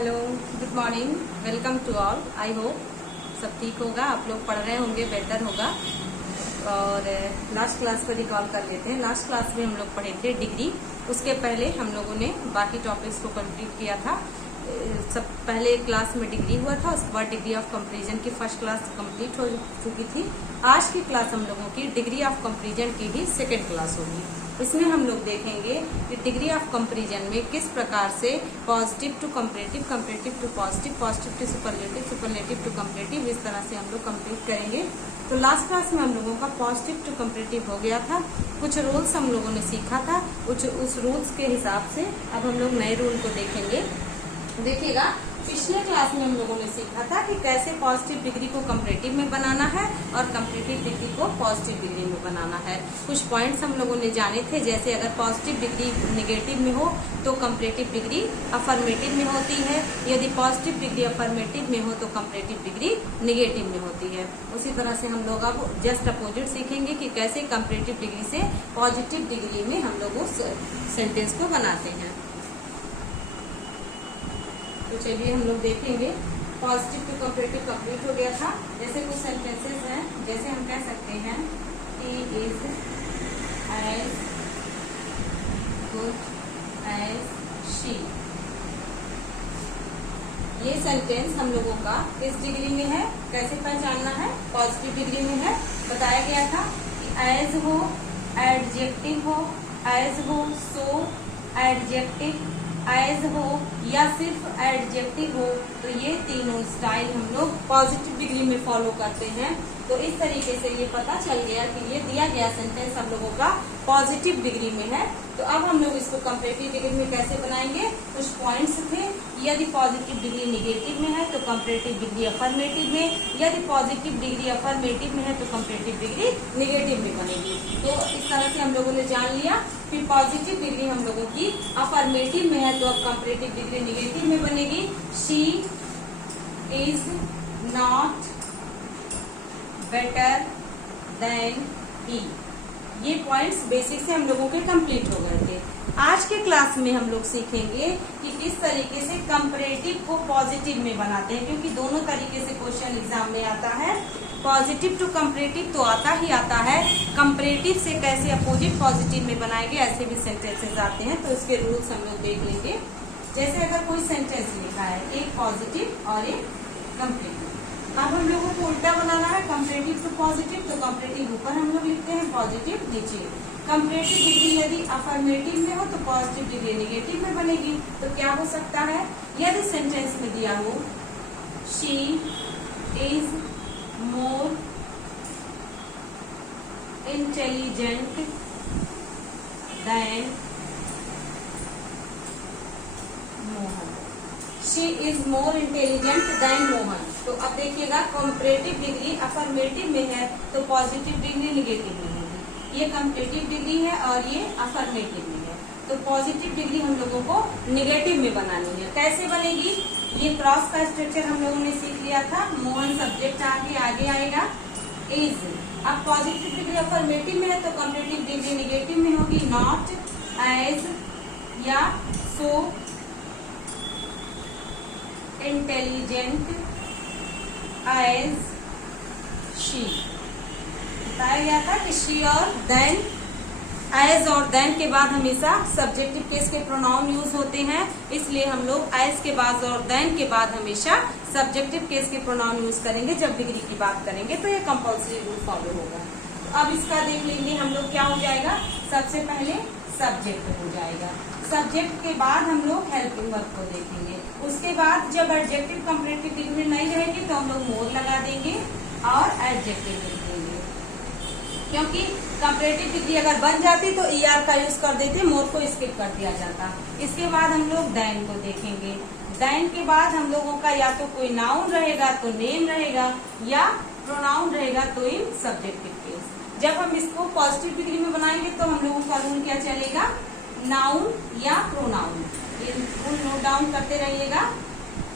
Hello, good morning, welcome to all. I hope सब ठीक होगा, आप लोग पढ़ रहे होंगे, बेटर होगा। और लास्ट क्लास को रिकॉल कर लेते हैं। लास्ट क्लास में हम लोग पढ़े थे डिग्री। उसके पहले हम लोगों ने बाकी टॉपिक्स को कंप्लीट किया था। सब पहले क्लास में डिग्री हुआ था, उसके बाद डिग्री ऑफ कंपैरिजन की फर्स्ट क्लास कंप्लीट हो चुकी थी। आज की क्लास हम लोगों की डिग्री ऑफ कंपैरिजन की ही सेकेंड क्लास होगी। इसमें हम लोग देखेंगे कि डिग्री ऑफ कंपैरिजन में किस प्रकार से positive to comparative, comparative to positive, positive to superlative, superlative to comparative, इस तरह से हम लोग कंप्लीट करेंगे। तो लास्ट क्लास में हम लोगों का पॉजिटिव टू कंपैरेटिव हो गया था। कुछ रूल्स हम लोगों ने सीखा था, उस रूल्स के हिसाब से अब हम लोग नए रूल को देखेंगे। देखिएगा, पिछले क्लास में हम लोगों ने सीखा था कि कैसे पॉजिटिव डिग्री को कंपैरेटिव में बनाना है और कंपैरेटिव डिग्री को पॉजिटिव डिग्री में बनाना है। कुछ पॉइंट्स हम लोगों ने जाने थे, जैसे अगर पॉजिटिव डिग्री नेगेटिव में हो तो कंपैरेटिव डिग्री अफर्मेटिव में होती है, यदि पॉजिटिव डिग्री अफर्मेटिव में हो तो कंपैरेटिव डिग्री नेगेटिव में होती है। उसी तरह से हम लोग अब जस्ट अपोजिट सीखेंगे कि कैसे कंपैरेटिव डिग्री से पॉजिटिव डिग्री में हम लोग उस सेंटेंस को बनाते हैं। तो चलिए हम लोग देखेंगे। पॉजिटिव टू कंपैरेटिव कंप्लीट हो गया था। जैसे कुछ सेंटेंसेस हैं, जैसे हम कह सकते हैं he is as good as she। ये सेंटेंस हम लोगों का किस डिग्री में है, कैसे पहचानना है, पॉजिटिव डिग्री में है। बताया गया था कि एज हो, एडजेक्टिव हो, एज हो, सो, एडजेक्टिव, एज हो या सिर्फ एडजेक्टिव हो, तो ये तीनों स्टाइल हम लोग पॉजिटिव डिग्री में फॉलो करते हैं। तो इस तरीके से ये पता चल गया कि ये दिया गया सेंटेंस हम लोगों का पॉजिटिव डिग्री में है। तो अब हम लोग इसको कंपैरेटिव डिग्री में कैसे बनाएंगे, कुछ पॉइंट्स थे। यदि पॉजिटिव डिग्री नेगेटिव में है तो कंपैरेटिव डिग्री अफर्मेटिव में, यदि पॉजिटिव डिग्री अफर्मेटिव में है तो कंपैरेटिव डिग्री नेगेटिव में बनेगी। तो इस तरह से हम लोगों ने जान लिया। फिर पॉजिटिव डिग्री हम लोगों की अफर्मेटिव में है तो अब कंपैरेटिव डिग्री नेगेटिव में बनेगी। She is not better than he. ये पॉइंट्स बेसिक से हम लोगों के कंप्लीट हो गए थे। आज के क्लास में हम लोग सीखेंगे कि किस तरीके से कंपैरेटिव को पॉजिटिव में बनाते हैं, क्योंकि दोनों तरीके से क्वेश्चन एग्जाम में आता है। पॉजिटिव टू कंपैरेटिव तो आता ही आता है, कंपैरेटिव से कैसे अपोजिट पॉजिटिव में बनाएंगे ऐसे भी सेंटेंसेस आते हैं। तो इसके रूल्स हम लोग देख लेंगे। जैसे अगर कोई सेंटेंस लिखा है, एक पॉजिटिव और एक कंपैरेटिव, अब हम लोगों को उल्टा बनाना है, कंपैरेटिव टू पॉजिटिव। तो कंपैरेटिव ऊपर हम लोग लिखते हैं, पॉजिटिव नीचे। कंपैरेटिव डिग्री यदि अफर्मेटिव में हो तो पॉजिटिव डिग्री नेगेटिव में बनेगी। तो क्या हो सकता है, यदि सेंटेंस में दिया हो she is more intelligent then Mohan, she is more intelligent then Mohan. तो अब देखिएगा, कंपैरेटिव डिग्री अफर्मेटिव में है तो पॉजिटिव डिग्री नेगेटिव में होगी। ये कंपैरेटिव डिग्री है और ये अफर्मेटिव में है, तो पॉजिटिव डिग्री हम लोगों को नेगेटिव में बनानी है। कैसे बनेगी, ये क्रॉस का स्ट्रक्चर हम लोगों ने सीख लिया था। मोहन सब्जेक्ट आगे आएगा, इज। अब पॉजिटिव डिग्री अफर्मेटिव में है तो कंपैरेटिव डिग्री नेगेटिव में होगी। नॉट, एज या सो इंटेलिजेंट एज शी। बताया गया था कि शी और देन, एज और देन के बाद हमेशा सब्जेक्टिव केस के प्रोनाउन यूज होते हैं, इसलिए हम लोग एज के बाद और देन के बाद हमेशा सब्जेक्टिव केस के प्रोनाउन यूज करेंगे जब डिग्री की बात करेंगे। तो ये कंपल्सरी रूल फॉलो होगा। तो अब इसका देख लेंगे हम लोग, क्या हो जाएगा, सबसे पहले सब्जेक्ट हो जाएगा, सब्जेक्ट के बाद हम लोग हेल्पिंग वर्ब को देखेंगे। उसके बाद जब एडजेक्टिव कंपैरेटिव डिग्री में नहीं रहेगी तो हम लोग मोर लगा देंगे और एडजेक्टिव लिख देंगे, क्योंकि कंपैरेटिव डिग्री अगर बन जाती तो ईआर का यूज कर देते, मोर को स्किप कर दिया जाता। इसके बाद हम लोग देन को देखेंगे। देन के बाद हम लोगों का या तो कोई नाउन रहेगा तो नेम रहेगा, या प्रोनाउन रहेगा तो इन सब्जेक्टिव केस। जब हम इसको पॉजिटिव डिग्री में बनाएंगे तो हम लोगों का रूल क्या चलेगा, नाउन या प्रोनाउन। ये रूल नोट डाउन करते रहिएगा।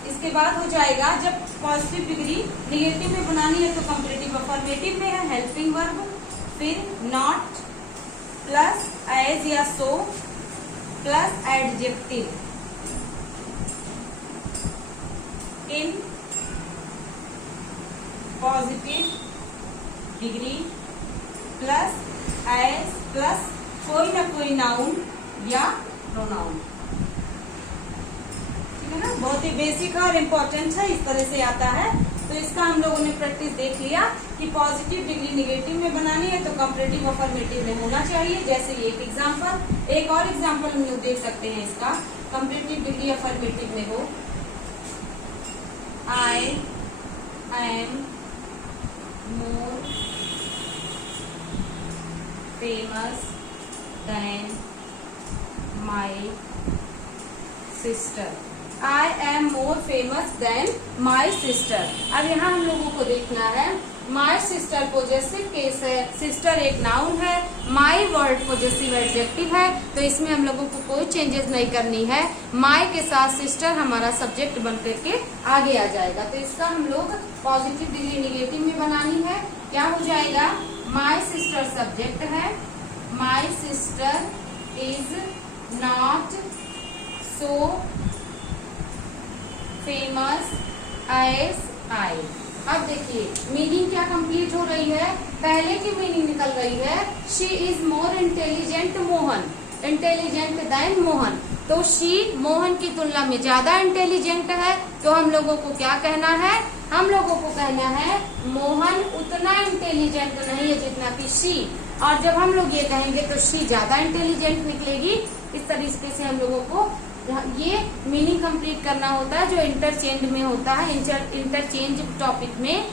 इसके बाद हो जाएगा, जब पॉजिटिव डिग्री नेगेटिव में बनानी है तो कंपैरेटिव अफर्मेटिव में है, हेल्पिंग वर्ब, फिर नॉट प्लस एज या so plus adjective, in positive degree plus as plus कोई ना कोई नाउन या प्रोनाउन। ठीक है ना, बहुत ही बेसिक है और इम्पोर्टेंट है, इस तरह से आता है। तो इसका हम लोगों ने प्रैक्टिस देख लिया कि पॉजिटिव डिग्री निगेटिव में बनानी है तो कंपैरेटिव अफर्मेटिव में होना चाहिए। जैसे ये एक एग्जांपल, एक और एग्जांपल हम लोग देख सकते हैं इसका, कंपैरेटिव डिग्री अफर्मेटिव में हो, I am more famous than my sister. I am more famous than my sister। अब यहाँ हम लोगों को देखना है, my sister पॉजेसिव केस है, sister एक नाउन है, my वर्ड पॉजेसिव एडजेक्टिव है, तो इसमें हम लोगों को कोई चेंजेस नहीं करनी है। my के साथ sister हमारा सब्जेक्ट बन करके आगे आ जाएगा। तो इसका हम लोग पॉजिटिव डिग्री निगेटिव में बनानी है। क्या हो जाएगा, my sister सब्जेक्ट है, my sister is not so famous as I. अब देखिए मीनिंग क्या कंप्लीट हो रही है, पहले की मीनिंग निकल रही है, she is more intelligent Mohan, intelligent then Mohan. तो शी मोहन की तुलना में ज्यादा इंटेलिजेंट है, तो हम लोगों को क्या कहना है, हम लोगों को कहना है मोहन उतना इंटेलिजेंट नहीं है जितना कि शी। और जब हम लोग ये कहेंगे तो शी ज्यादा इंटेलिजेंट निकलेगी। इस तरीके से हम लोगों को ये मीनिंग कंप्लीट करना होता है जो इंटरचेंज में होता है। इंटरचेंज टॉपिक में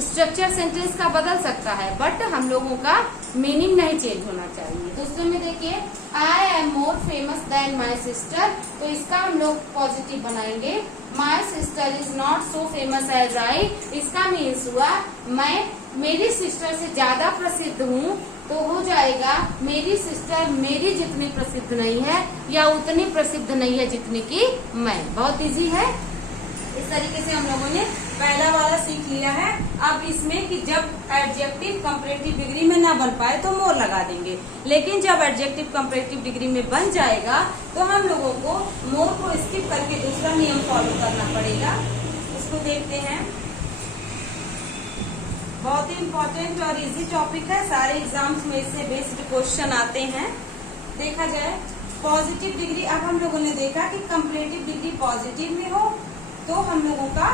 स्ट्रक्चर सेंटेंस का बदल सकता है, बट हम लोगों का मीनिंग नहीं चेंज होना चाहिए। दूसरे में देखिए, I am more famous than my sister, तो इसका हम लोग पॉजिटिव बनाएंगे। My sister is not so famous as I, इसका मीन्स हुआ मैं मेरी सिस्टर से ज्यादा प्रसिद्ध हूँ, तो हो जाएगा मेरी सिस्टर मेरी जितनी प्रसिद्ध नहीं है या उतनी प्रसिद्ध नहीं है जितनी कि मैं। बहुत इजी है। इस तरीके से हम लोगों ने पहला वाला सीख लिया है। अब इसमें कि जब एडजेक्टिव कंपैरेटिव डिग्री में ना बन पाए तो मोर लगा देंगे, लेकिन जब एडजेक्टिव कंपैरेटिव डिग्री में बन जाएगा तो हम लोगों को मोर को स्किप करके दूसरा नियम फॉलो करना पड़ेगा। इसको देखते हैं। बहुत ही इम्पोर्टेंट और इजी टॉपिक है, सारे एग्जाम्स में इससे बेस्ड क्वेश्चन आते हैं। देखा जाए पॉजिटिव डिग्री, अब हम लोगों ने देखा कि कंपैरेटिव डिग्री पॉजिटिव में हो तो हम लोगों का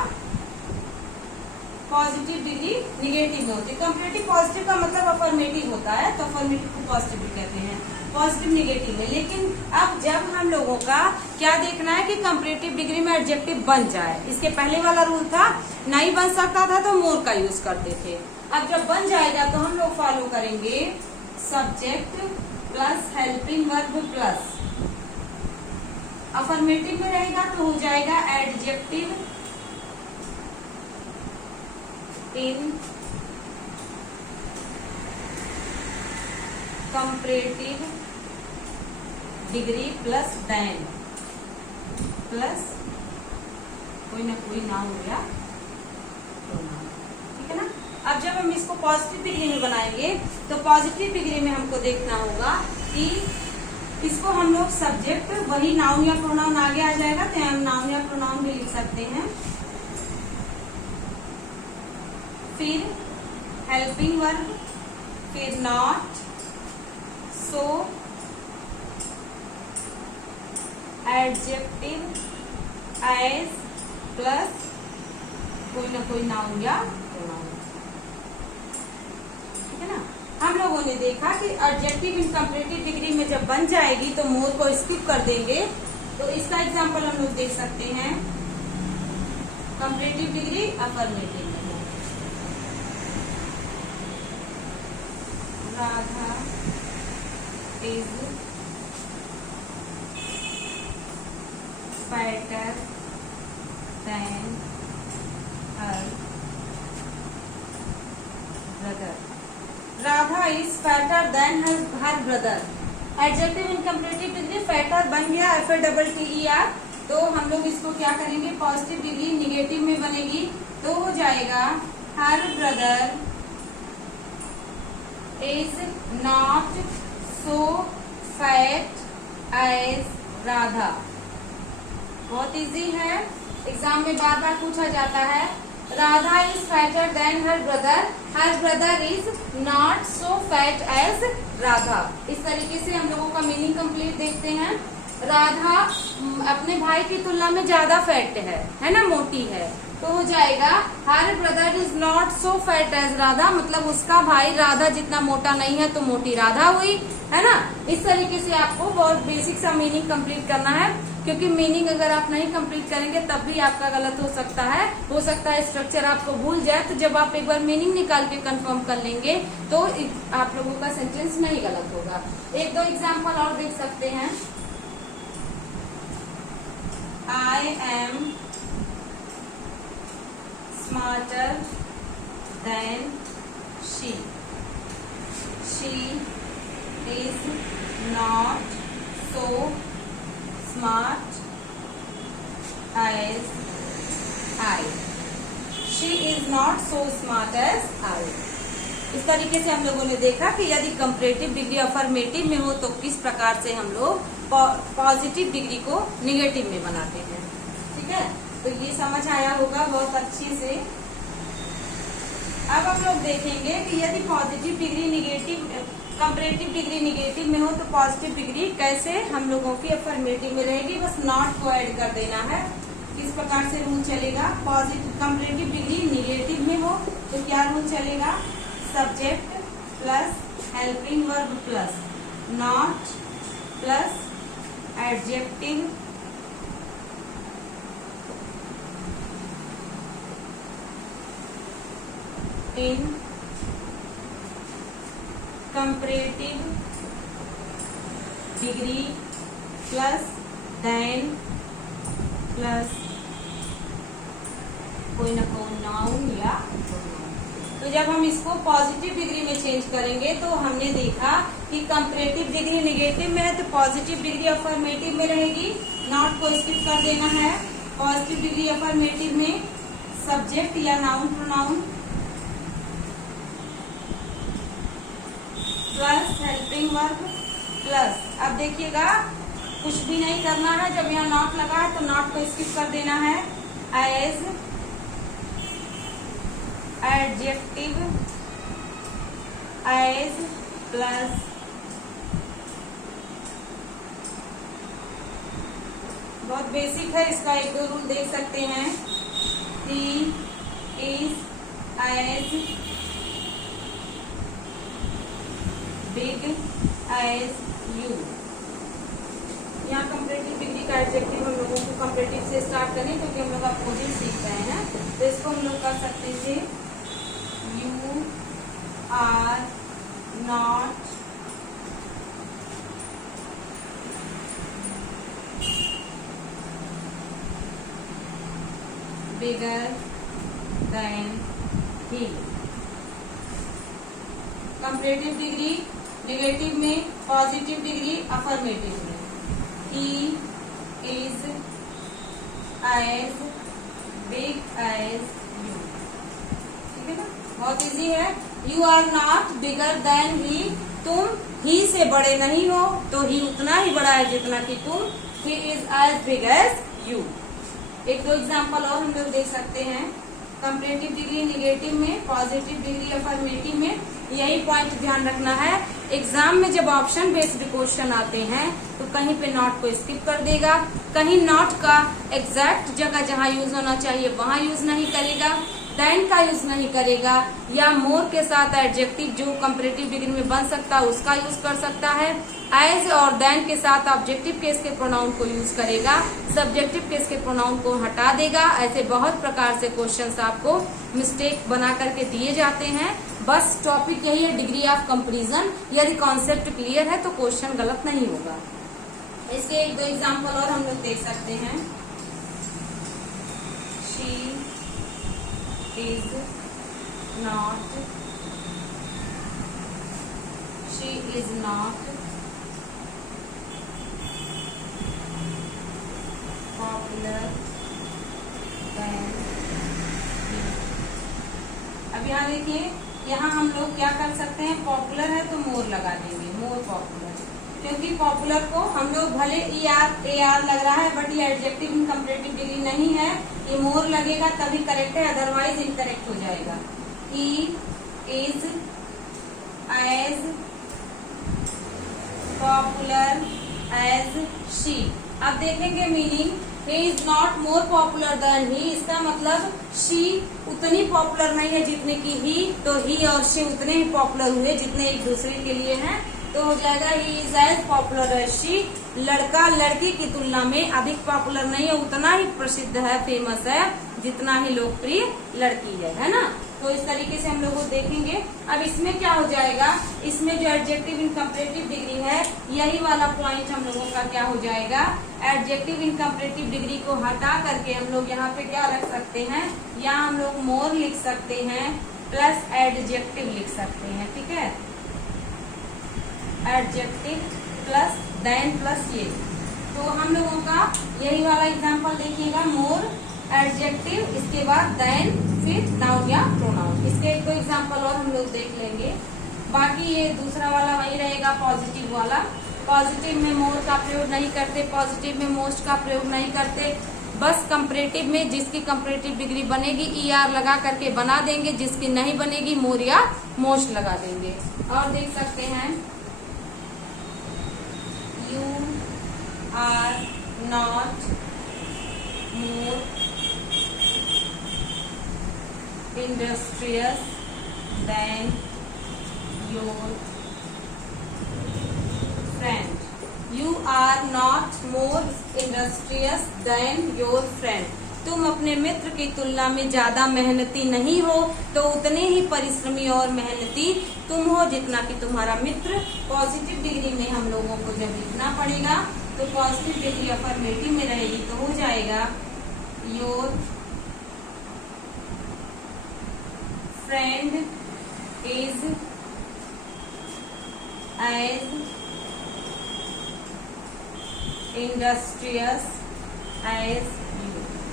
पॉजिटिव डिग्री निगेटिव में होती है। कंपैरेटिव पॉजिटिव का मतलब अफर्मेटिव होता है, तो अफर्मेटिव को पॉजिटिव भी कहते हैं, पॉजिटिव निगेटिव में। लेकिन अब जब हम लोगों का क्या देखना है कि कंपैरेटिव डिग्री में एडजेक्टिव बन जाए। इसके पहले वाला रूल था नहीं बन सकता था तो मोर का यूज करते थे। अब जब बन जाएगा तो हम लोग फॉलो करेंगे subject plus helping verb plus, affirmative में रहेगा तो हो जाएगा adjective in comparative degree plus than plus कोई ना कोई नाउन हो गया, ठीक है ना। अब जब हम इसको पॉजिटिव डिग्री में बनाएंगे तो पॉजिटिव डिग्री में हमको देखना होगा कि इसको हम लोग सब्जेक्ट वही नाउन या प्रोनाउन आगे आ जाएगा, तो हम नाउन या प्रोनाउन भी लिख सकते हैं। फिर हेल्पिंग वर्ब, फिर not, so, adjective, as plus कोई ना कोई नाउन या प्रोनाउन, ठीक है ना। हम लोगों ने देखा कि एडजेक्टिव इन कंपैरेटिव डिग्री में जब बन जाएगी तो मोर को स्किप कर देंगे। तो इसका एग्जांपल हम लोग देख सकते हैं, कंपैरेटिव डिग्री अफर्मेटिव में Radha is better than her brother. Radha is fatter than her brother. Adjective in comparative degree fatter बन गया FATTER, तो हम लोग इसको क्या करेंगे, पॉजिटिव डिग्री निगेटिव में बनेगी तो हो जाएगा her brother is not so fat as Radha. बहुत इजी है, एग्जाम में बार बार पूछा जाता है। Radha is fatter than her brother is not so fat as Radha. इस तरीके से हम लोगों का मीनिंग कंप्लीट देखते हैं। राधा अपने भाई की तुलना में ज्यादा फैट है ना, मोटी है, तो हो जाएगा her brother is not so fat as Radha, मतलब उसका भाई राधा जितना मोटा नहीं है तो मोटी राधा हुई, है ना। इस तरीके से आपको बहुत बेसिक सा मीनिंग कंप्लीट करना है, क्योंकि मीनिंग अगर आप नहीं कंप्लीट करेंगे तब भी आपका गलत हो सकता है स्ट्रक्चर आपको भूल जाए। तो जब आप एक बार मीनिंग निकाल के कंफर्म कर लेंगे तो आप लोगों का सेंटेंस नहीं गलत होगा। एक दो एग्जाम्पल और देख सकते हैं। I am smarter than she. She is not so smart as I. She is not so smart as I. इस तरीके से हम लोगों ने देखा कि यदि कंपैरेटिव डिग्री अफर्मेटिव में हो तो किस प्रकार से हम लोग पॉजिटिव डिग्री को निगेटिव में बनाते हैं। ठीक है, तो ये समझ आया होगा बहुत अच्छे से। अब हम लोग देखेंगे कि यदि positive degree negative, comparative degree negative में हो तो पॉजिटिव डिग्री कैसे हम लोगों की अफर्मेटिव में रहेगी। बस नॉट को ऐड कर देना है। किस प्रकार से रूल चलेगा। पॉजिटिव कंपैरेटिव डिग्री निगेटिव में हो तो क्या रूल चलेगा। Subject plus helping verb plus not plus adjective in comparative degree plus than plus कोई ना कोई नाउन या। तो जब हम इसको पॉजिटिव डिग्री में चेंज करेंगे तो हमने देखा कि कंपैरेटिव डिग्री निगेटिव में है तो पॉजिटिव डिग्री अफर्मेटिव में रहेगी। नॉट को स्किप कर देना है। पॉजिटिव डिग्री अफर्मेटिव में सब्जेक्ट या noun pronoun plus helping verb plus. अब देखिएगा कुछ भी नहीं करना है, जब यहाँ नॉट लगा है तो नॉट को स्किप कर देना है। एज एडजेक्टिव एज प्लस बहुत बेसिक है, इसका एक दो रूल देख सकते हैं। He is as big as you. यहाँ कंपैरेटिव डिग्री का एडजेक्टिव हम लोगों को कंपैरेटिव से स्टार्ट करें क्योंकि हम लोग अपोजिट सीख रहे हैं, तो इसको हम लोग कर सकते थे you are not bigger than he. Comparative degree negative में, पॉजिटिव डिग्री अफर्मेटिव में। He is as big as you. ठीक है ना, बहुत इजी है। You are not bigger than he, तुम ही से बड़े नहीं हो तो ही उतना ही बड़ा है जितना कि तुम। He is as big as you. एक दो एग्जाम्पल और हम लोग देख सकते हैं। कंपैरेटिव डिग्री निगेटिव में, पॉजिटिव डिग्री अफर्मेटिव में। यही पॉइंट ध्यान रखना है, एग्जाम में जब ऑप्शन बेस्ड क्वेश्चन आते हैं तो कहीं पे नॉट को स्किप कर देगा, कहीं नॉट का एग्जैक्ट जगह जहां यूज होना चाहिए वहां यूज नहीं करेगा, देन का यूज नहीं करेगा, या मोर के साथ एडजेक्टिव जो कंपैरेटिव डिग्री में बन सकता है उसका यूज कर सकता है। एज और देन के साथ ऑब्जेक्टिव केस के प्रोनाउन को यूज करेगा, सब्जेक्टिव केस के प्रोनाउन को हटा देगा। ऐसे बहुत प्रकार से क्वेश्चंस आपको मिस्टेक बना करके दिए जाते हैं। बस टॉपिक यही है, डिग्री ऑफ कंपैरिजन। यदि कॉन्सेप्ट क्लियर है तो क्वेश्चन गलत नहीं होगा। इसके एक दो एग्जाम्पल और हम लोग देख सकते हैं। She is not, she is not popular than. अब यहाँ देखिए, यहाँ हम लोग क्या कर सकते हैं, पॉपुलर है तो मोर लगा देंगे, मोर पॉपुलर। क्योंकि पॉपुलर को हम लोग भले ER लग रहा है बट ये एडजेक्टिव इन कंपैरेटिव डिग्री नहीं है, ये मोर लगेगा तभी करेक्ट है, अदरवाइज इनकरेक्ट हो जाएगा। He is as popular as she. अब देखेंगे meaning, he is not more popular than he, इसका मतलब शी उतनी पॉपुलर नहीं है जितने की ही, तो ही और शी उतने ही पॉपुलर हुए जितने एक दूसरे के लिए हैं, तो हो जाएगा he is as popular as she. लड़का लड़की की तुलना में अधिक पॉपुलर नहीं है, उतना ही प्रसिद्ध है, फेमस है जितना ही लोकप्रिय लड़की है ना। तो इस तरीके से हम लोग को देखेंगे। अब इसमें क्या हो जाएगा, इसमें जो एडजेक्टिव इन कंपैरेटिव डिग्री है यही वाला पॉइंट हम लोगों का क्या हो जाएगा, एडजेक्टिव इन कंपैरेटिव डिग्री को हटा करके हम लोग यहाँ पे क्या रख सकते हैं, यहाँ हम लोग मोर लिख सकते हैं प्लस एडजेक्टिव लिख सकते हैं, ठीक है। एडजेक्टिव प्लस देन प्लस ये, तो हम लोगों का यही वाला एग्जांपल देखिएगा, मोर एडजेक्टिव, इसके बाद देन, फिर नाउन या प्रोनाउन। इसके एक दो एग्जांपल और हम लोग देख लेंगे, बाकी ये दूसरा वाला वही रहेगा पॉजिटिव वाला। पॉजिटिव में मोर का प्रयोग नहीं करते, पॉजिटिव में मोस्ट का प्रयोग नहीं करते, बस कंपैरेटिव में जिसकी कंपैरेटिव डिग्री बनेगी ER लगा करके बना देंगे, जिसकी नहीं बनेगी मोर या मोस्ट लगा देंगे। और देख सकते हैं, You are not more industrious than your friend. You are not more industrious than your friend. तुम अपने मित्र की तुलना में ज्यादा मेहनती नहीं हो, तो उतने ही परिश्रमी और मेहनती तुम हो जितना कि तुम्हारा मित्र। पॉजिटिव डिग्री में हम लोगों को जब लिखना पड़ेगा तो पॉजिटिव डिग्री अफर्मेटिव में रहेगी, तो हो जाएगा your friend is as industrious as,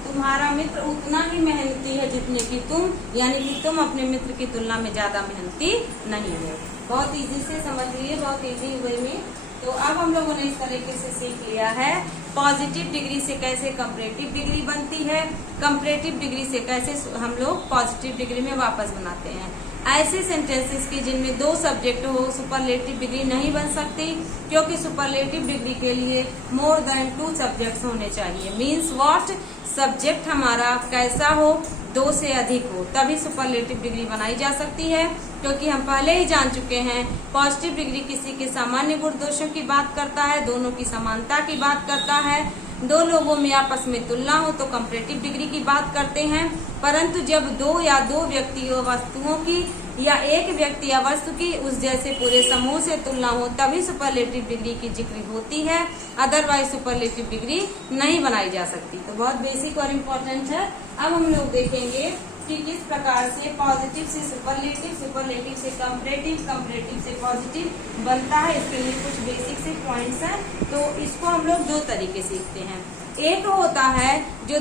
तुम्हारा मित्र उतना ही मेहनती है जितने की तुम, यानी कि तुम अपने मित्र की तुलना में ज्यादा मेहनती नहीं हो। बहुत इजी से समझ लिए, बहुत इजी वे में। तो अब हम लोगों ने इस तरीके से सीख लिया है पॉजिटिव डिग्री से कैसे कंपैरेटिव डिग्री बनती है, कंपैरेटिव डिग्री से कैसे हम लोग पॉजिटिव डिग्री में वापस बनाते हैं। ऐसे सेंटेंसेस की जिनमें दो सब्जेक्ट हो सुपरलेटिव डिग्री नहीं बन सकती, क्योंकि सुपरलेटिव डिग्री के लिए मोर देन 2 सब्जेक्ट्स होने चाहिए। मीन्स व्हाट, सब्जेक्ट हमारा कैसा हो, 2 से अधिक हो, तभी सुपरलेटिव डिग्री बनाई जा सकती है। क्योंकि हम पहले ही जान चुके हैं पॉजिटिव डिग्री किसी के सामान्य गुण दोषों की बात करता है, दोनों की समानता की बात करता है, 2 लोगों में आपस में तुलना हो तो कंपैरेटिव डिग्री की बात करते हैं। परंतु जब 2 या 2 व्यक्तियों वस्तुओं की या एक व्यक्ति या वस्तु की उस जैसे पूरे समूह से तुलना हो तभी सुपरलेटिव डिग्री की जिक्र होती है, अदरवाइज सुपरलेटिव डिग्री नहीं बनाई जा सकती। तो बहुत बेसिक और इम्पोर्टेंट है। अब हम लोग देखेंगे कि किस प्रकार से पॉजिटिव से सुपरलेटिव, सुपरलेटिव से कंपैरेटिव, कंपैरेटिव से पॉजिटिव बनता है। इसके लिए कुछ बेसिक से पॉइंट्स हैं, तो इसको हम लोग 2 तरीके सीखते हैं। एक होता है जो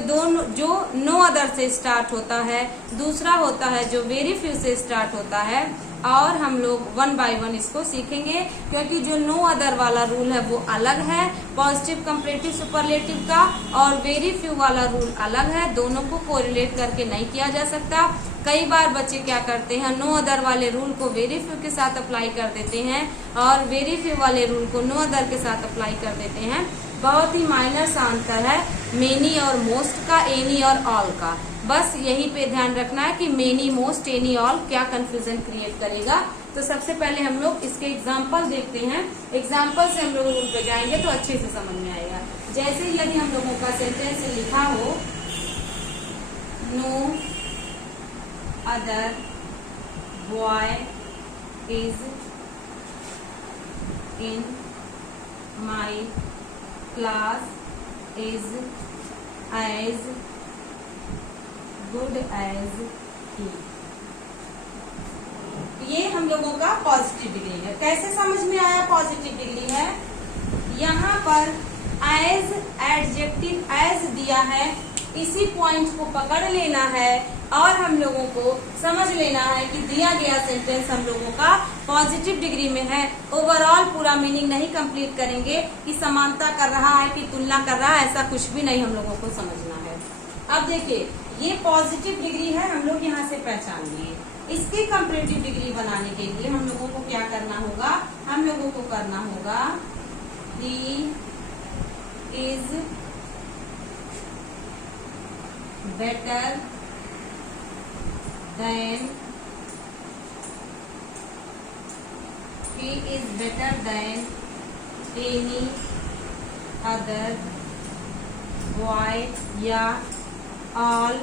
नो अदर से स्टार्ट होता है, दूसरा होता है जो वेरी फ्यू से स्टार्ट होता है। और हम लोग 1 बाय 1 इसको सीखेंगे, क्योंकि जो नो अदर वाला रूल है वो अलग है पॉजिटिव कंपैरेटिव सुपरलेटिव का, और वेरी फ्यू वाला रूल अलग है। दोनों को कोरिलेट करके नहीं किया जा सकता। कई बार बच्चे क्या करते हैं, नो अदर वाले रूल को वेरी फ्यू के साथ अप्लाई कर देते हैं और वेरी फ्यू वाले रूल को नो अदर के साथ अप्लाई कर देते हैं। बहुत ही माइनर सा अंतर है मेनी और मोस्ट का, एनी और ऑल का। बस यही पे ध्यान रखना है कि मेनी, मोस्ट, एनी, ऑल क्या कंफ्यूजन क्रिएट करेगा। तो सबसे पहले हम लोग इसके एग्जाम्पल देखते हैं। एग्जाम्पल से हम लोग रूल पे जाएंगे तो अच्छे से समझ में आएगा। जैसे यदि हम लोगों का सेंटेंस लिखा हो, no other boy is in my class is as good as he. ये हम लोगों का पॉजिटिव डिग्री है। कैसे समझ में आया पॉजिटिव डिग्री है, यहाँ पर एज एडजेक्टिव एज दिया है, इसी पॉइंट को पकड़ लेना है और हम लोगों को समझ लेना है कि दिया गया सेंटेंस हम लोगों का पॉजिटिव डिग्री में है। ओवरऑल पूरा मीनिंग नहीं कंप्लीट करेंगे कि समानता कर रहा है कि तुलना कर रहा है, ऐसा कुछ भी नहीं हम लोगों को समझना है। अब देखिए ये पॉजिटिव डिग्री है, हम लोग यहाँ से पहचान लिए। इसकी कंपैरेटिव डिग्री बनाने के लिए हम लोगों को क्या करना होगा, हम लोगों को करना होगा he is better than, he is better than any other boy या all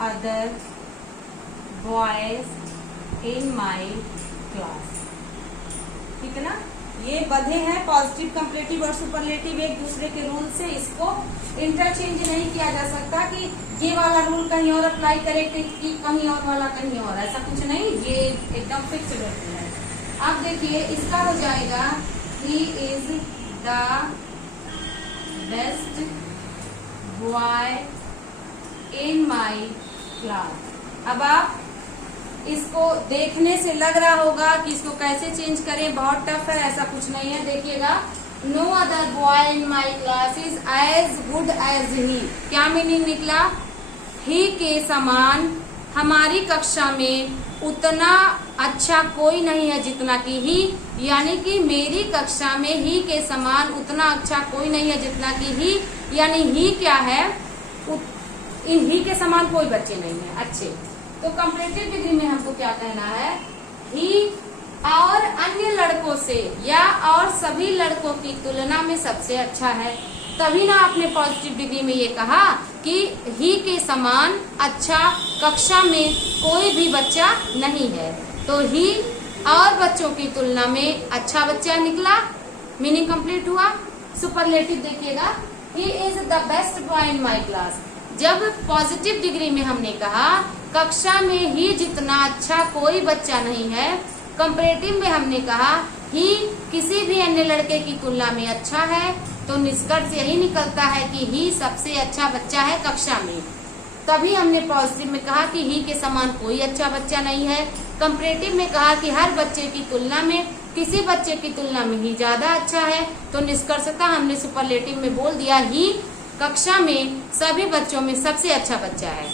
other boys in my class। ठीक है ना, ये बधे हैं पॉजिटिव, कंपैरेटिव और सुपरलेटिव एक दूसरे के रूल से। इसको इंटरचेंज नहीं किया जा सकता कि ये वाला रूल कहीं और अप्लाई करे कि कहीं और वाला कहीं और, ऐसा कुछ नहीं, ये एकदम फिक्स्ड रूल है। अब देखिए इसका हो जाएगा he is the best boy in my class। अब आप इसको देखने से लग रहा होगा कि इसको कैसे चेंज करें, बहुत टफ है, ऐसा कुछ नहीं है। देखिएगा, no other boy in my class is as good as he. क्या मीनिंग निकला, ही के समान हमारी कक्षा में उतना अच्छा कोई नहीं है जितना कि ही, यानी कि मेरी कक्षा में ही के समान उतना अच्छा कोई नहीं है जितना कि ही, यानी ही क्या है, ही के समान कोई बच्चे नहीं है अच्छे। तो कंपैरेटिव डिग्री में हमको क्या कहना है, ही और अन्य लड़कों से या और सभी लड़कों की तुलना में सबसे अच्छा है। तभी ना आपने पॉजिटिव डिग्री में ये कहा कि ही के समान अच्छा कक्षा में कोई भी बच्चा नहीं है, तो ही और बच्चों की तुलना में अच्छा बच्चा निकला, मीनिंग कंप्लीट हुआ। सुपरलेटिव देखिएगा, he is the best boy in my class. जब पॉजिटिव डिग्री में हमने कहा कक्षा में ही जितना अच्छा कोई बच्चा नहीं है, कंपैरेटिव में हमने कहा ही किसी भी अन्य लड़के की तुलना में अच्छा है, तो निष्कर्ष यही निकलता है कि ही सबसे अच्छा बच्चा है कक्षा में। तभी हमने पॉजिटिव में कहा कि ही के समान कोई अच्छा बच्चा नहीं है, कंपैरेटिव में कहा कि हर बच्चे की तुलना में किसी बच्चे की तुलना में ही ज्यादा अच्छा है, तो निष्कर्षतः हमने सुपरलेटिव में बोल दिया ही कक्षा में सभी बच्चों में सबसे अच्छा बच्चा है।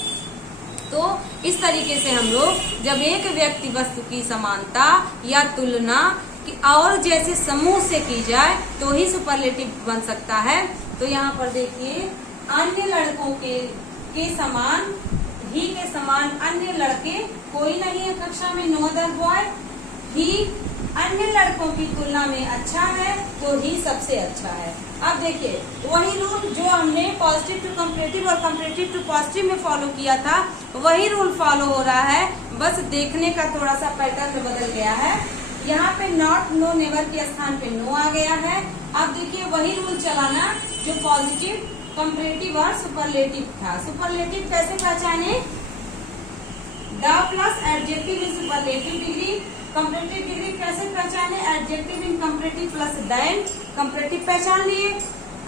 तो इस तरीके से हम लोग जब एक व्यक्ति वस्तु की समानता या तुलना की और जैसे समूह से की जाए तो ही सुपरलेटिव बन सकता है। तो यहाँ पर देखिए, अन्य लड़कों के समान, ही के समान अन्य लड़के कोई नहीं है कक्षा में, नो अदर बॉय। ही अन्य लड़कों की तुलना में अच्छा है, तो ही सबसे अच्छा है। अब देखिए वही रूल जो हमने पॉजिटिव टू कंपैरेटिव और कंपैरेटिव टू पॉजिटिव में फॉलो किया था, वही रूल फॉलो हो रहा है, बस देखने का थोड़ा सा पैटर्न बदल गया है। यहाँ पे नॉट, नो, नेवर के स्थान पे नो आ गया है। अब देखिए वही रूल चलाना जो पॉजिटिव, कंपैरेटिव और सुपरलेटिव था। सुपरलेटिव कैसे पहचाने, the plus adjective in superlative degree. Comparative degree कैसे पहचाने, adjective in comparative plus then. Comparative पहचान लिए।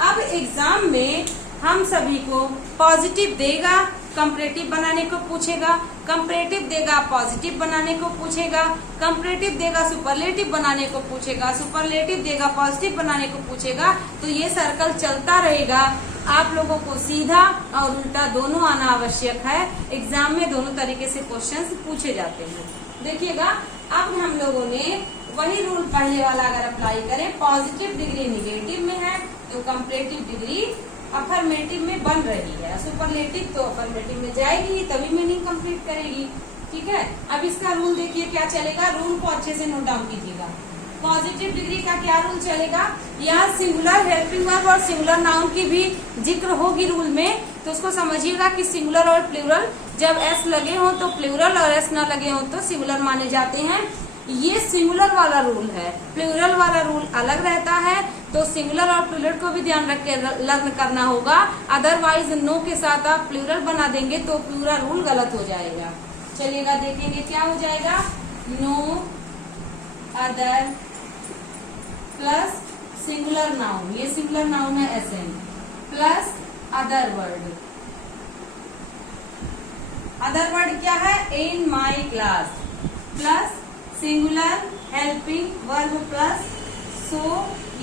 अब एग्जाम में हम सभी को पॉजिटिव देगा, कंपैरेटिव बनाने को पूछेगा, कंपैरेटिव देगा पॉजिटिव बनाने को पूछेगा, कंपैरेटिव देगा सुपरलेटिव बनाने को पूछेगा, सुपरलेटिव देगा पॉजिटिव बनाने को पूछेगा। तो ये सर्कल चलता रहेगा। आप लोगों को सीधा और उल्टा दोनों आना आवश्यक है। एग्जाम में दोनों तरीके से क्वेश्चंस पूछे जाते हैं। देखिएगा, अब हम लोगों ने वही रूल पहले वाला अगर अप्लाई करें, पॉजिटिव डिग्री निगेटिव में है तो कंपैरेटिव डिग्री अफर्मेटिव में बन रही है, सुपरलेटिव तो अफर्मेटिव में जाएगी, तभी मीनिंग कंप्लीट करेगी। ठीक है, अब इसका रूल देखिए क्या चलेगा, रूल को अच्छे से नोट डाउन कीजिएगा। पॉजिटिव डिग्री का क्या रूल चलेगा, यहाँ सिंगुलर हेल्पिंग वर्ब और सिंगुलर नाउन की भी जिक्र होगी रूल में, तो उसको समझिएगा कि सिंगुलर और प्लूरल जब एस लगे हो तो प्लूरल और एस न लगे हो तो सिंगुलर माने जाते हैं। ये सिंगुलर वाला रूल है, प्लूरल वाला रूल अलग रहता है, तो सिंगुलर और प्लूरल को भी ध्यान रख के लर्न करना होगा। अदरवाइज नो के साथ आप प्लूरल बना देंगे तो पूरा रूल गलत हो जाएगा। चलिएगा देखेंगे क्या हो जाएगा, no other plus singular noun, ये सिंगुलर नाउन है SN, plus other word, other word क्या है, in my class plus singular helping verb plus so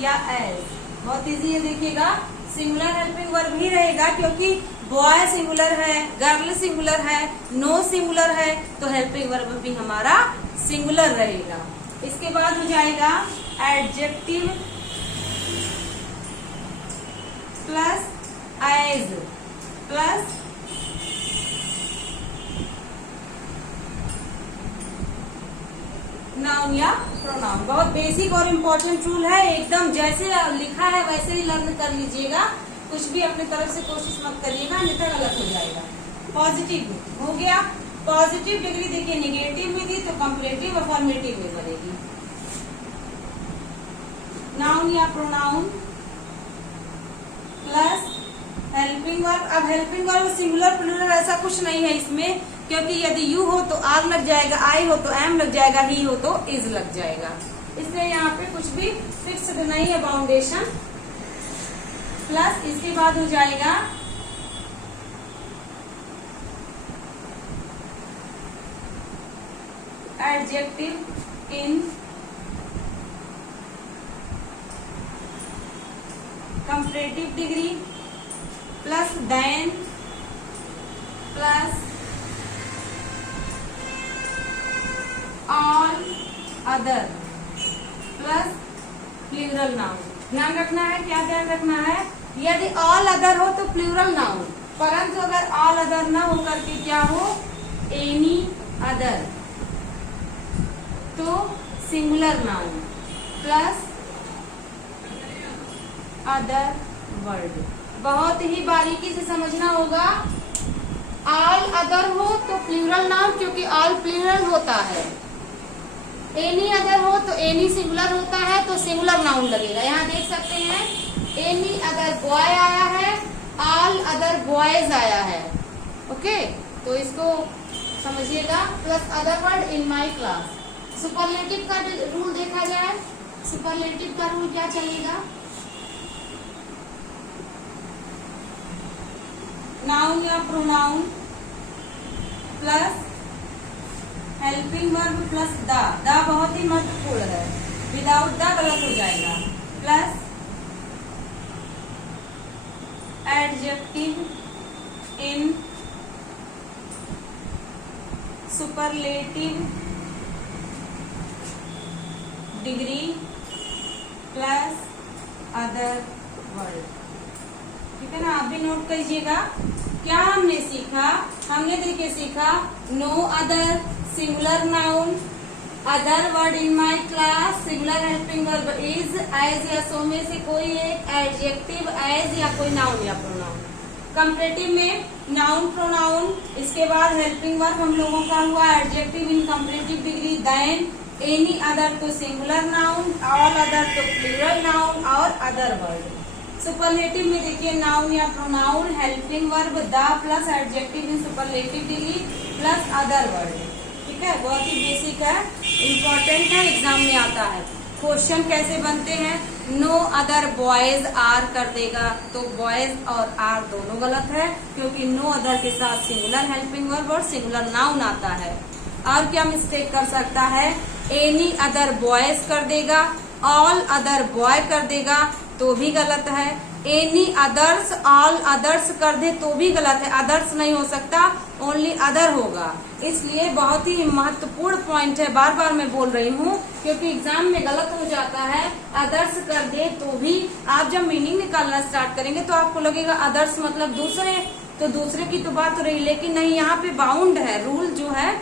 या एज। बहुत इजी है, देखिएगा सिंगुलर हेल्पिंग वर्ब ही रहेगा क्योंकि बॉय सिंगुलर है, गर्ल सिंगुलर है, नो सिंगुलर है, तो हेल्पिंग वर्ब भी हमारा सिंगुलर रहेगा। इसके बाद हो जाएगा adjective plus as plus noun या प्रोनाउन। बहुत बेसिक और इम्पोर्टेंट रूल है, एकदम जैसे लिखा है वैसे ही लर्न कर लीजिएगा, कुछ भी अपनी तरफ से कोशिश मत करिएगा, अन्यथा गलत हो जाएगा। पॉजिटिव हो गया, पॉजिटिव डिग्री देखिए निगेटिव में थी तो कंपैरेटिव अफर्मेटिव में बनेगी। नाउन या प्रोनाउन प्लस हेल्पिंग वर्ब। अब हेल्पिंग वर्ब सिंगुलर प्लूरल ऐसा कुछ नहीं है इसमें, क्योंकि यदि यू हो तो आर लग जाएगा, आई हो तो एम लग जाएगा, ही हो तो इज लग जाएगा, इसलिए यहाँ पे कुछ भी फिक्स्ड नहीं है बाउंडेशन। प्लस इसके बाद हो जाएगा adjective in comparative degree plus than plus all other plus plural noun. ध्यान रखना है, क्या ध्यान रखना है, यदि ऑल अदर हो तो प्लूरल नाउन, परंतु अगर ऑल अदर ना हो करके क्या हो एनी अदर तो singular noun plus other word. बहुत ही बारीकी से समझना होगा, ऑल अदर हो तो प्लूरल नाउन क्योंकि ऑल प्लूरल होता है, एनी अदर हो तो एनी सिंगुलर होता है तो सिंगुलर नाउन लगेगा। यहाँ देख सकते हैं एनी अदर बॉय आया है, ऑल अदर बॉयज आया है, ओके, तो इसको समझिएगा। Plus other word in my class. Superlative का रूल देखा जाए, सुपरलेटिव का रूल क्या चलेगा, नाउन या pronoun plus helping verb plus the बहुत ही महत्वपूर्ण है, विदाउट द गलत हो जाएगा, plus adjective in superlative degree plus other word. ठीक है ना, आप भी नोट कीजिएगा। क्या हमने सीखा, हमने देखिए सीखा no other singular noun, other word in my class, singular helping verb is, as या सो में से कोई एक, एडजेक्टिव एज या कोई नाउन या प्रोनाउन। कंपैरेटिव में नाउन प्रोनाउन, इसके बाद हेल्पिंग वर्ब हम लोगों का हुआ adjective in comparative degree, than any other तो सिंगुलर नाउन, ऑल अदर तो प्लूरल नाउन और अदर वर्ड। सुपरलेटिव में देखिए नाउन या pronoun, helping verb the plus adjective in superlative degree plus other word. ठीक है, बहुत ही बेसिक है, इम्पोर्टेंट है, एग्जाम में आता है। क्वेश्चन कैसे बनते हैं, नो अदर बॉयज आर कर देगा तो बॉयज और आर दोनों गलत है, क्योंकि नो अदर के साथ सिंगुलर हेल्पिंग वर्ब और सिंगुलर नाउन आता है। और क्या मिस्टेक कर सकता है, एनी अदर बॉयज कर देगा, ऑल अदर बॉय कर देगा तो भी गलत है, एनी अदर्स ऑल अदर्स कर दे तो भी गलत है, अदर्स नहीं हो सकता, ओनली अदर होगा। इसलिए बहुत ही महत्वपूर्ण पॉइंट है, बार बार मैं बोल रही हूँ, क्योंकि एग्जाम में गलत हो जाता है। अदर्स कर दे तो भी आप जब मीनिंग निकालना स्टार्ट करेंगे तो आपको लगेगा अदर्स मतलब दूसरे, तो दूसरे की तो बात हो रही, लेकिन नहीं, यहाँ पे बाउंड है, रूल जो है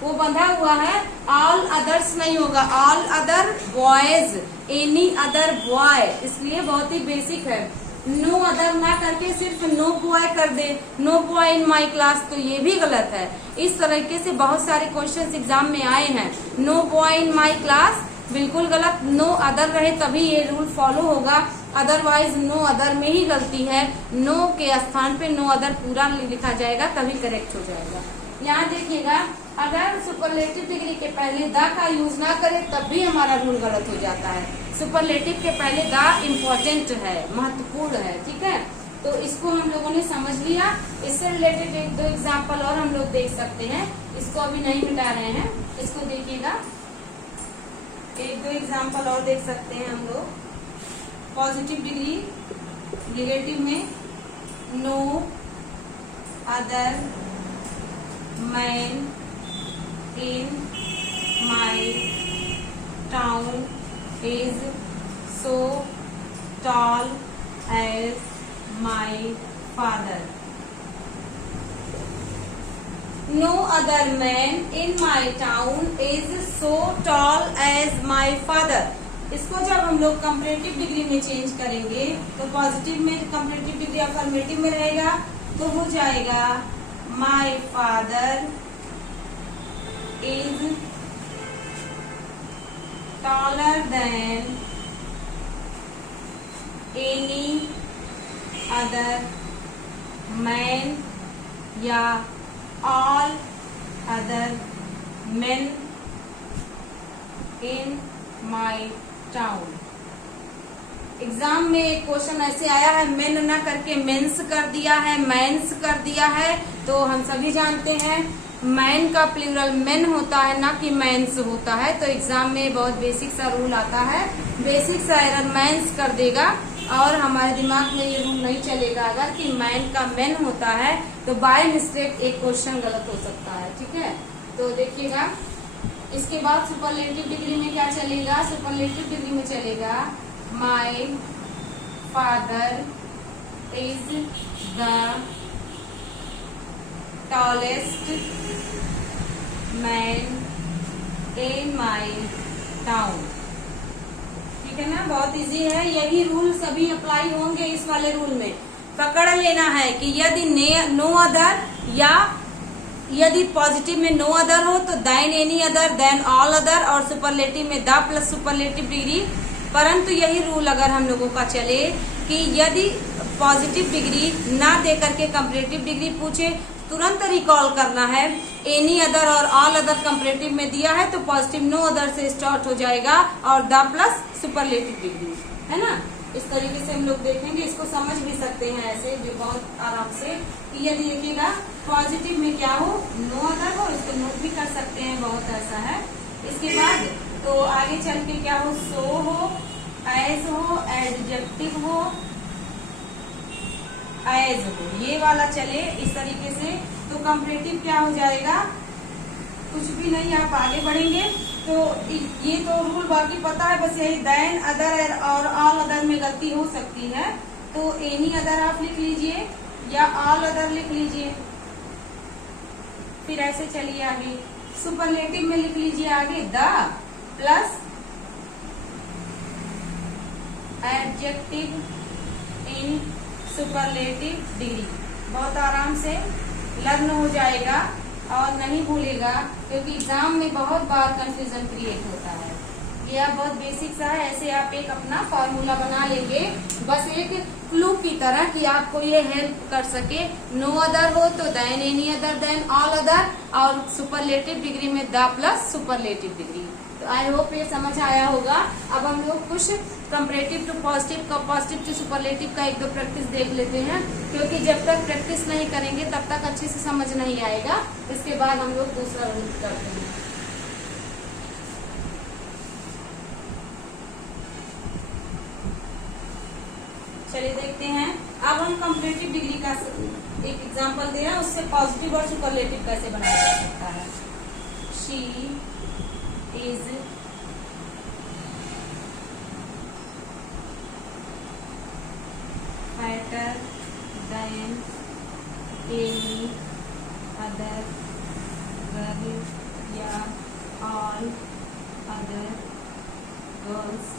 वो बंधा हुआ है, ऑल अदर्स नहीं होगा, all other boys, any other boy. इसलिए बहुत ही बेसिक है, नो अदर ना करके सिर्फ नो बॉय कर दे, no boy in my class, तो ये भी गलत है। इस तरीके से बहुत सारे क्वेश्चंस एग्जाम में आए हैं, no boy in my class बिल्कुल गलत, नो अदर रहे तभी ये रूल फॉलो होगा, अदरवाइज नो अदर में ही गलती है, नो के स्थान पे नो अदर पूरा लिखा जाएगा तभी करेक्ट हो जाएगा। यहाँ देखिएगा, अगर सुपरलेटिव डिग्री के पहले द का यूज ना करें तब भी हमारा रूल गलत हो जाता है। सुपरलेटिव के पहले द इम्पोर्टेंट है, महत्वपूर्ण है, ठीक है। तो इसको हम लोगों ने समझ लिया। इससे रिलेटेड एक दो एग्जाम्पल और हम लोग देख सकते हैं, इसको अभी नहीं मिटा रहे हैं, इसको देखिएगा। एक दो एग्जाम्पल और देख सकते हैं हम लोग। पॉजिटिव डिग्री, निगेटिव में no other man in my town is so tall as my father. No other man in my town is so tall as my father. इसको जब हम लोग कंपैरेटिव डिग्री में चेंज करेंगे तो पॉजिटिव में comparative degree affirmative में रहेगा तो हो जाएगा my father is taller than any other man या all other men in my town. Exam में एक क्वेश्चन ऐसे आया है, मेन ना करके मेंस कर दिया है, मैंस कर दिया है। तो हम सभी जानते हैं मैन का प्लूरल मेन होता है, ना कि मैंस होता है। तो एग्जाम में बहुत बेसिक सा रूल आता है, बेसिक सा एरर मैंस कर देगा और हमारे दिमाग में ये रूल नहीं चलेगा अगर कि मैन का मेन होता है तो बाय मिस्टेक एक क्वेश्चन गलत हो सकता है। ठीक है, तो देखिएगा। इसके बाद सुपरलेटिव डिग्री में क्या चलेगा? सुपरलेटिव डिग्री में चलेगा my father is the tallest man in my town. ठीक है ना, बहुत इजी है। यही रूल सभी अप्लाई होंगे इस वाले रूल में। पकड़ लेना है कि यदि नो अदर या यदि पॉजिटिव में नो अदर हो तो than any other, than all other, और सुपरलेटिव में द प्लस सुपरलेटिव डिग्री। परंतु यही रूल अगर हम लोगों का चले कि यदि पॉजिटिव डिग्री ना दे करके कंपैरेटिव डिग्री पूछे, तुरंत रिकॉल करना है एनी अदर और ऑल अदर कंपैरेटिव में दिया है तो पॉजिटिव नो अदर से स्टार्ट हो जाएगा और द प्लस सुपरलेटिव डिग्री, है ना। इस तरीके से हम लोग देखेंगे, इसको समझ भी सकते हैं ऐसे भी बहुत आराम से कि यदि देखिएगा पॉजिटिव में क्या हो, नो अदर हो, इसको नोट भी कर सकते हैं, बहुत ऐसा है। इसके बाद तो आगे चल के क्या हो, सो हो, एज हो, एडजेक्टिव हो, एज हो, ये वाला चले इस तरीके से। तो कंपैरेटिव क्या हो जाएगा, कुछ भी नहीं, आप आगे बढ़ेंगे तो ये तो रूल बाकी पता है, बस यही देन अदर और ऑल अदर में गलती हो सकती है। तो एनी अदर आप लिख लीजिए या ऑल अदर लिख लीजिए, फिर ऐसे चलिए आगे। सुपरलेटिव में लिख लीजिए आगे the plus adjective in superlative degree. बहुत आराम से लर्न हो जाएगा और नहीं भूलेगा, क्योंकि एग्जाम में बहुत बार कंफ्यूजन क्रिएट होता है। यह बहुत बेसिक सा है, ऐसे आप एक अपना फॉर्मूला बना लेंगे, बस एक क्लू की तरह कि आपको ये हेल्प कर सके। नो अदर हो तो than any other, than all other, और सुपरलेटिव डिग्री में द प्लस सुपरलेटिव डिग्री। तो आई होप ये समझ आया होगा। अब हम लोग कुछ कंपैरेटिव टू पॉजिटिव का, पॉजिटिव टू सुपरलेटिव का एक दो प्रैक्टिस देख लेते हैं, क्योंकि जब तक प्रैक्टिस नहीं करेंगे तब तक अच्छे से समझ नहीं आएगा। इसके बाद हम लोग दूसरा रूल करते हैं। चलिए देखते हैं। अब हम कंपैरेटिव डिग्री का एक एग्जांपल दे रहे हैं, उससे पॉजिटिव और सुपरलेटिव कैसे बनाया जा सकता है। She is fatter than any other girl या all other girls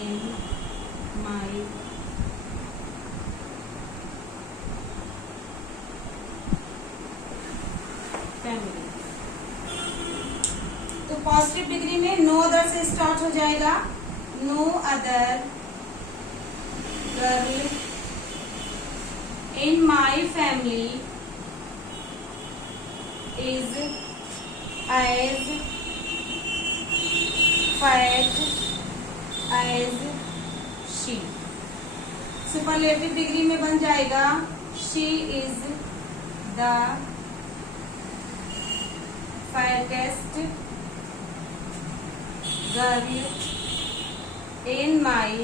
in my family। तो पॉजिटिव डिग्री में नो अदर से स्टार्ट हो जाएगा। No other girl in my family is as fat as she। Superlative degree में बन जाएगा she is the fattest girl in my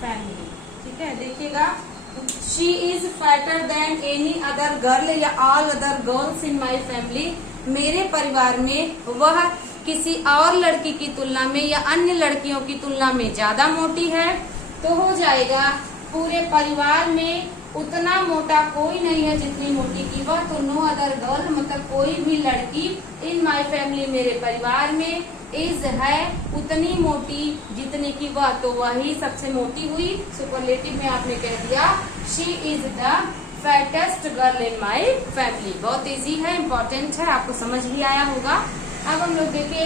family. ठीक है, देखिएगा, she is fatter than any other girl या all other girls in my family. मेरे परिवार में वह किसी और लड़की की तुलना में या अन्य लड़कियों की तुलना में ज्यादा मोटी है। तो हो जाएगा पूरे परिवार में उतना मोटा कोई नहीं है जितनी मोटी की वह। तो नो अदर गर्ल मतलब कोई भी लड़की इन माई फैमिली मेरे परिवार में इज है उतनी मोटी जितनी की वह। तो वही सबसे मोटी हुई। सुपरलेटिव में आपने कह दिया she is the fattest girl in my family. बहुत इजी है, इम्पोर्टेंट है, आपको समझ भी आया होगा। अब हम लोग देखिए,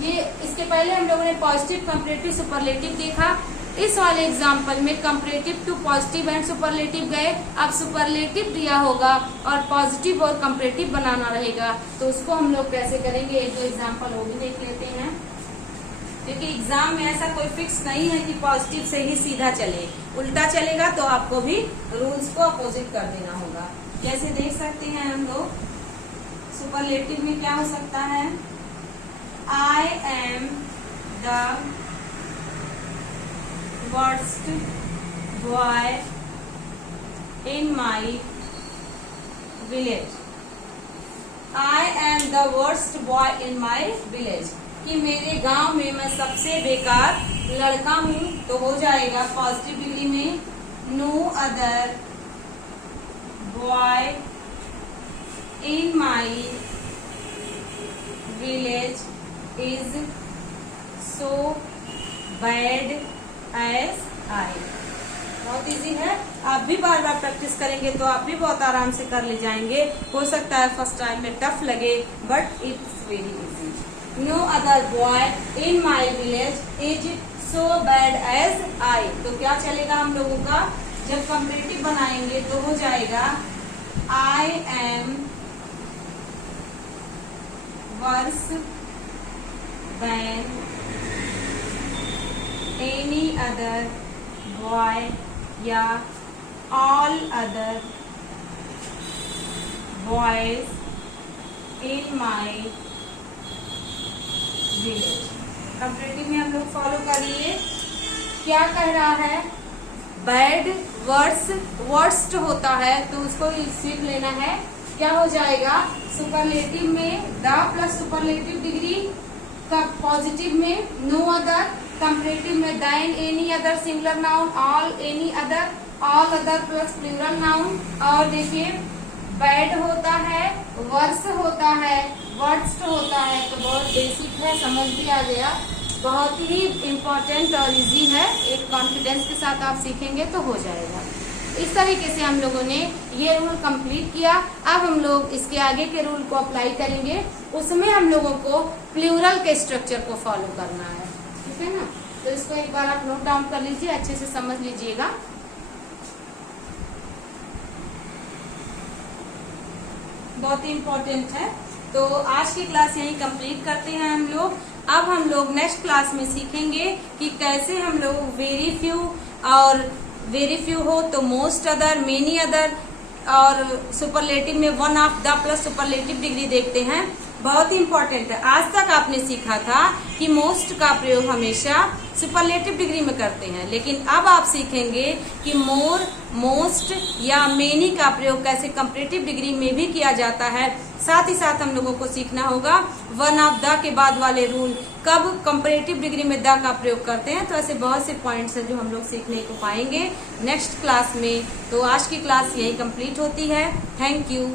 ये इसके पहले हम लोगों ने पॉजिटिव, कंपैरेटिव, सुपरलेटिव देखा। इस वाले एग्जाम्पल में comparative to positive and superlative गए। अब सुपरलेटिव दिया होगा और पॉजिटिव और कंपैरेटिव बनाना रहेगा। तो उसको हम लोग कैसे करेंगे, एक दो एग्जाम्पल वो भी देख लेते हैं। क्योंकि एग्जाम में ऐसा कोई फिक्स नहीं है कि पॉजिटिव से ही सीधा चले, उल्टा चलेगा तो आपको भी रूल्स को अपोजिट कर देना होगा। जैसे देख सकते हैं हम लोग, सुपरलेटिव में क्या हो सकता है, I am the worst boy in my village. I am the worst boy in my village, कि मेरे गांव में मैं सबसे बेकार लड़का हूं। तो हो जाएगा पॉजिटिव डिग्री में no other boy in my village is so bad as I. बहुत इजी है, आप भी बार बार प्रैक्टिस करेंगे तो आप भी बहुत आराम से कर ले जाएंगे। हो सकता है फर्स्ट टाइम में टफ लगे, but it's very easy. No other boy in my village is so bad as I. तो क्या चलेगा हम लोगों का, जब कंपैरेटिव बनाएंगे तो हो जाएगा I am worse than any other boy या all other boys in my village. Comparative में हम लोग फॉलो करिए, क्या कह रहा है, बैड वर्स वर्स्ट होता है तो उसको सीख लेना है। क्या हो जाएगा, सुपरलेटिव में द प्लस सुपरलेटिव डिग्री का, पॉजिटिव में नो अदर, कंपैरेटिव में than any other singular noun, all any other, all other plus plural noun. और देखिए बैड होता है, वर्स होता है, वर्स्ट होता है। तो बहुत बेसिक है, समझ भी आ गया, बहुत ही इम्पोर्टेंट और इजी है। एक कॉन्फिडेंस के साथ आप सीखेंगे तो हो जाएगा। इस तरीके से हम लोगों ने ये रूल कंप्लीट किया। अब हम लोग इसके आगे के रूल को अप्लाई करेंगे, उसमें हम लोगों को प्लूरल के स्ट्रक्चर को फॉलो करना है। ठीक है ना, तो इसको एक बार आप नोट डाउन कर लीजिए, अच्छे से समझ लीजिएगा। बहुत ही इम्पोर्टेंट है। तो आज की क्लास यहीं कंप्लीट करते हैं हम लोग। अब हम लोग नेक्स्ट क्लास में सीखेंगे कि कैसे हम लोग वेरी फ्यू, और वेरी फ्यू हो तो मोस्ट अदर, मेनी अदर, और सुपरलेटिव में one of the plus superlative degree देखते हैं। बहुत ही इम्पोर्टेंट है। आज तक आपने सीखा था कि मोस्ट का प्रयोग हमेशा सुपरलेटिव डिग्री में करते हैं, लेकिन अब आप सीखेंगे कि मोर, मोस्ट या मेनी का प्रयोग कैसे कंपैरेटिव डिग्री में भी किया जाता है। साथ ही साथ हम लोगों को सीखना होगा वन ऑफ द के बाद वाले रूल कब कंपैरेटिव डिग्री में द का प्रयोग करते हैं। तो ऐसे बहुत से पॉइंट्स हैं जो हम लोग सीखने को पाएंगे नेक्स्ट क्लास में। तो आज की क्लास यही कंप्लीट होती है। Thank you.